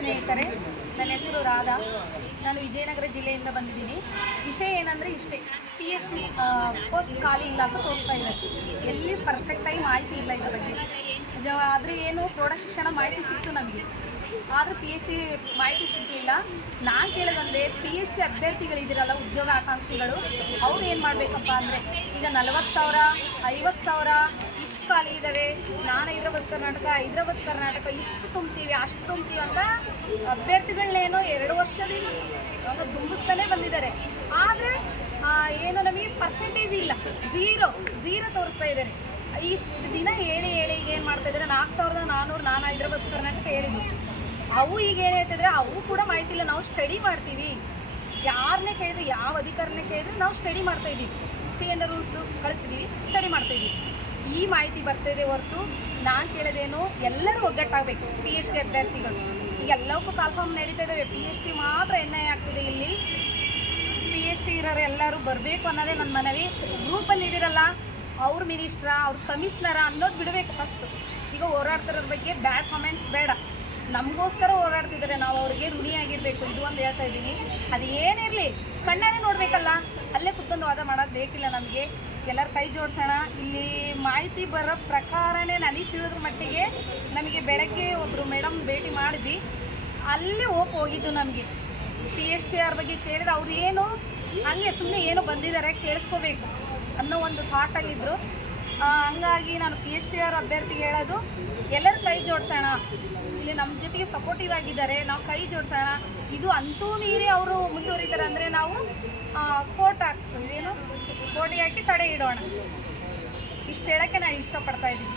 ಸ್ನೇಹಿತರೆ, ನನ್ನ ಹೆಸರು ರಾಧಾ. ನಾನು ವಿಜಯನಗರ ಜಿಲ್ಲೆಯಿಂದ ಬಂದಿದ್ದೀನಿ. ವಿಷಯ ಏನಂದರೆ ಇಷ್ಟೇ, PhD ಪೋಸ್ಟ್ ಖಾಲಿ ಇಲ್ಲ ಅಂತ ತೋರಿಸ್ತಾ ಇದೆ. ಎಲ್ಲಿ ಪರ್ಫೆಕ್ಟಾಗಿ ಮಾಹಿತಿ ಇಲ್ಲ ಇದ್ರ ಬಗ್ಗೆ. ಆದರೆ ಏನು ಪ್ರೌಢ ಶಿಕ್ಷಣ ಮಾಹಿತಿ ಸಿಕ್ತು ನಮಗೆ, ಆದರೆ PhD ಮಾಹಿತಿ ಸಿಗಲಿಲ್ಲ. ನಾನು ಕೇಳೋದಂದರೆ PhD ಅಭ್ಯರ್ಥಿಗಳಿದ್ದೀರಲ್ಲ, ಉದ್ಯೋಗ ಆಕಾಂಕ್ಷಿಗಳು, ಅವ್ರು ಏನು ಮಾಡಬೇಕಪ್ಪ ಅಂದರೆ, ಈಗ 40,000 50,000 ಇಷ್ಟು ಖಾಲಿ ಇದ್ದಾವೆ, ನಾನು ಹೈದ್ರಾಬಾದ್ ಕರ್ನಾಟಕ ಇಷ್ಟು ತುಂಬ್ತೀವಿ ಅಷ್ಟು ತುಂಬ್ತೀವಿ ಅಂತ ಅಭ್ಯರ್ಥಿಗಳನ್ನೇನೋ 2 ವರ್ಷದಿಂದ ದುಂಬಿಸ್ತಾನೆ ಬಂದಿದ್ದಾರೆ. ಆದರೆ ಏನು ನಮಗೆ ಪರ್ಸೆಂಟೇಜ್ ಇಲ್ಲ, ಝೀರೋ ತೋರಿಸ್ತಾ ಇದ್ದಾರೆ. ಇಷ್ಟು ದಿನ ಹೇಳಿ ಈಗ ಏನು ಮಾಡ್ತಾಯಿದ್ದಾರೆ, 4,400 ನಾನು ಹೈದ್ರಾಬಾದ್ ಕರ್ನಾಟಕ ಹೇಳಿದ್ವಿ. ಅವು ಈಗ ಏನು ಹೇಳ್ತಿದ್ರೆ, ಅವು ಕೂಡ ಮಾಹಿತಿ ಇಲ್ಲ. ನಾವು ಸ್ಟಡಿ ಮಾಡ್ತೀವಿ, ಯಾರನ್ನೇ ಕೇಳಿದ್ರೆ, ಯಾವ ಅಧಿಕಾರನೇ ಕೇಳಿದ್ರೆ ನಾವು ಸ್ಟಡಿ ಮಾಡ್ತಾಯಿದ್ದೀವಿ, CN ರೂಲ್ಸು ಕಳಿಸಿದ್ದೀವಿ, ಸ್ಟಡಿ ಮಾಡ್ತಾಯಿದ್ದೀವಿ. ಈ ಮಾಹಿತಿ ಬರ್ತಾಯಿದೆ ಹೊರತು ನಾನು ಕೇಳೋದೇನು, ಎಲ್ಲರೂ ಒಗ್ಗಟ್ಟಾಗಬೇಕು. PhD ಅಭ್ಯರ್ಥಿಗಳು ಈಗ ಎಲ್ಲವಕ್ಕೂ ಕಾಲ್ಫಾರ್ಮ್ ನಡೀತಾ ಇದ್ದಾವೆ, PhD ಮಾತ್ರ ಎನ್ಐ ಆಗ್ತಿದೆ. ಇಲ್ಲಿ PhD ಇರೋರು ಎಲ್ಲರೂ ಬರಬೇಕು ಅನ್ನೋದೇ ನನ್ನ ಮನವಿ. ಗ್ರೂಪಲ್ಲಿ ಇದ್ದೀರಲ್ಲ, ಅವ್ರ ಮಿನಿಸ್ಟ್ರ, ಅವ್ರ ಕಮಿಷ್ನರ ಅನ್ನೋದು ಬಿಡಬೇಕು ಫಸ್ಟು. ಈಗ ಹೋರಾಡ್ತಿರೋದ್ರ ಬಗ್ಗೆ ಬ್ಯಾಡ್ ಕಾಮೆಂಟ್ಸ್ ಬೇಡ. ನಮಗೋಸ್ಕರ ಹೋರಾಡ್ತಿದ್ದಾರೆ, ನಾವು ಅವ್ರಿಗೆ ಋಣಿಯಾಗಿರಬೇಕು. ಇದು ಒಂದು ಹೇಳ್ತಾ ಇದ್ದೀನಿ. ಅದು ಏನಿರಲಿ ಕಣ್ಣಾರೆ ನೋಡಬೇಕಲ್ಲ, ಅಲ್ಲೇ ಕುತ್ಕೊಂಡು ವಾದ ಮಾಡೋದು ಬೇಕಿಲ್ಲ ನಮಗೆ. ಎಲ್ಲರೂ ಕೈ ಜೋಡಿಸೋಣ. ಇಲ್ಲಿ ಮಾಹಿತಿ ಬರೋ ಪ್ರಕಾರನೇ ನನಗೆ ತಿಳಿದ್ರ ಮಟ್ಟಿಗೆ ನಮಗೆ ಬೆಳಗ್ಗೆ ಒಬ್ಬರು ಮೇಡಮ್ ಭೇಟಿ ಮಾಡಿದ್ವಿ, ಅಲ್ಲೇ ಹೋಗಿದ್ದು ನಮಗೆ. PhD ಅವ್ರ ಬಗ್ಗೆ ಕೇಳಿದ್ರೆ ಅವ್ರು ಏನು ಹಂಗೆ ಸುಮ್ಮನೆ ಏನೋ ಬಂದಿದ್ದಾರೆ ಕೇಳಿಸ್ಕೋಬೇಕು ಅನ್ನೋ ಒಂದು ಥಾಟಾಗಿದ್ದರು. ಹಂಗಾಗಿ ನಾನು PhD ಅವ್ರ ಅಭ್ಯರ್ಥಿಗೆ ಹೇಳೋದು, ಎಲ್ಲರೂ ಕೈ ಜೋಡಿಸೋಣ. ಇಲ್ಲಿ ನಮ್ಮ ಜೊತೆಗೆ ಸಪೋರ್ಟಿವ್ ಆಗಿದ್ದಾರೆ, ನಾವು ಕೈ ಜೋಡಿಸೋಣ. ಇದು ಅಂತೂ ಮೀರಿ ಅವರು ಮುಂದುವರಿತಾರೆ ಅಂದರೆ ನಾವು ಕೋರ್ಟಿಗೆ ಹಾಕಿ ತಡೆ ಇಡೋಣ. ಇಷ್ಟು ಹೇಳೋಕ್ಕೆ ನಾನು ಇಷ್ಟಪಡ್ತಾ ಇದ್ದೀನಿ.